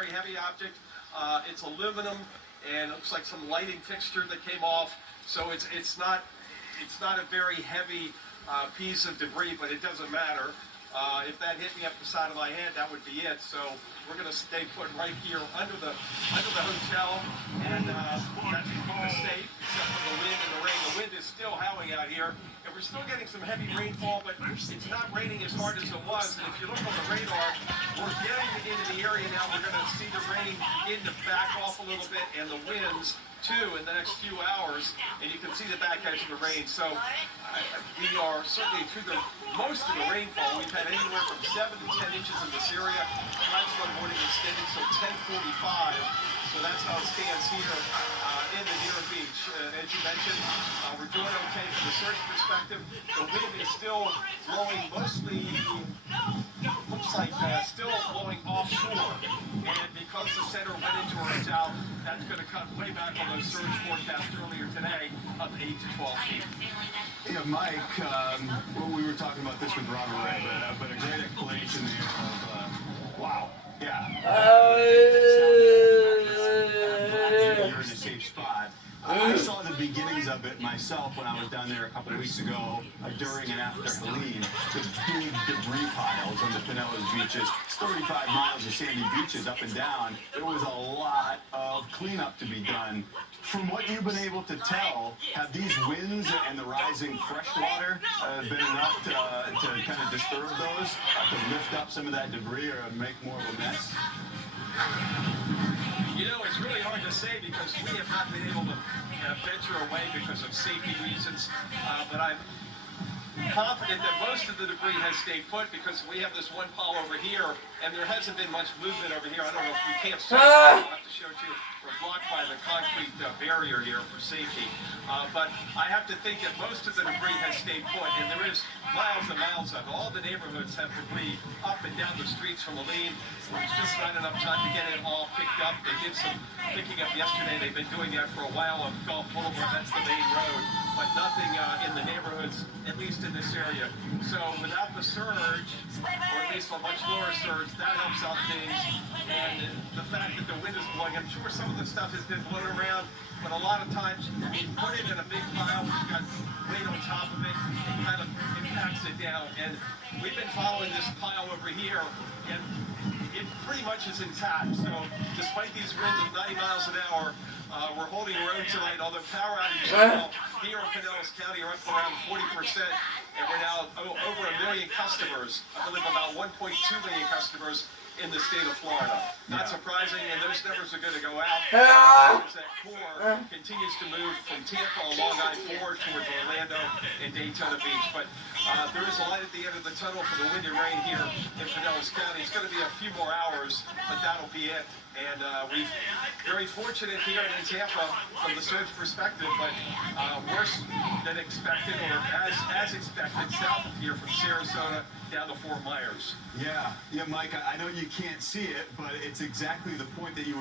very heavy object. It's aluminum, and it looks like some lighting fixture that came off. So it's not a very heavy piece of debris, but it doesn't matter. If that hit me up the side of my head, that would be it. So we're going to stay put right here under the hotel, and that's safe except for the wind and the rain. The wind is still howling out here, and we're still getting some heavy rainfall, but it's not raining as hard as it was. And if you look on the radar, we're getting into the area now. We're going to see the rain begin to back off a little bit, and the winds too in the next few hours, and you can see the back edge of the rain. So we are certainly through most of the rainfall. We've had anywhere from 7 to 10 inches in this area. Times one morning extended till 10:45. So that's how it stands here in the Deer Beach. As you mentioned, we're doing okay from the search perspective. The wind is still blowing mostly, looks like still blowing offshore. And because the center went into our south, that's going to cut way back on those surge forecasts earlier today of 8 to 12 feet. Yeah, Mike, well, we were talking about this with Robert Ray, but a great explanation there of, wow, yeah. You're in a safe spot. I saw the beginnings of it myself when I was down there a couple of weeks ago, during and after Helene. The big debris piles on the Pinellas beaches, 35 miles of sandy beaches up and down. There was a lot of cleanup to be done. From what you've been able to tell, have these winds and the rising freshwater been enough to kind of disturb those, to lift up some of that debris or make more of a mess? You know, it's really hard to say because we have not been able to venture away because of safety reasons, but I'm confident that most of the debris has stayed put because we have this one pile over here, and there hasn't been much movement over here. I don't know if we can't search. I'll have to show it to you. We're blocked by the concrete barrier here for safety. But I have to think that most of the debris has stayed put, and there is miles and miles of it. All the neighborhoods have debris up and down the streets from Helene. There's just not enough time to get it all picked up. They did some picking up yesterday. They've been doing that for a while on Gulf Boulevard. That's the main road, but nothing in the neighborhoods, at least in this area. So without the surge, or at least a much lower surge, that helps out things. And the fact that the wind is blowing, I'm sure some of the stuff has been blown around, but a lot of times you put it in a big pile, you've got weight on top of it, it kind of impacts it down. And we've been following this pile over here, and it pretty much is intact. So despite these winds of 90 miles an hour, we're holding a road tonight, although power outages here in Pinellas County are up around 40%, and we're now over 1 million customers. I believe about 1.2 million customers in the state of Florida. Not surprising, and those numbers are going to go out as that core continues to move from Tampa along I-4 towards Orlando and Daytona Beach. But there is a light at the end of the tunnel for the wind and rain here in Pinellas County. It's going to be a few more hours, but that'll be it. And we're very fortunate here in Tampa from the surge perspective, but worse than expected, or as expected, south of here from Sarasota down to Fort Myers. Yeah, Mike, I know you can't see it, but it's exactly the point that you were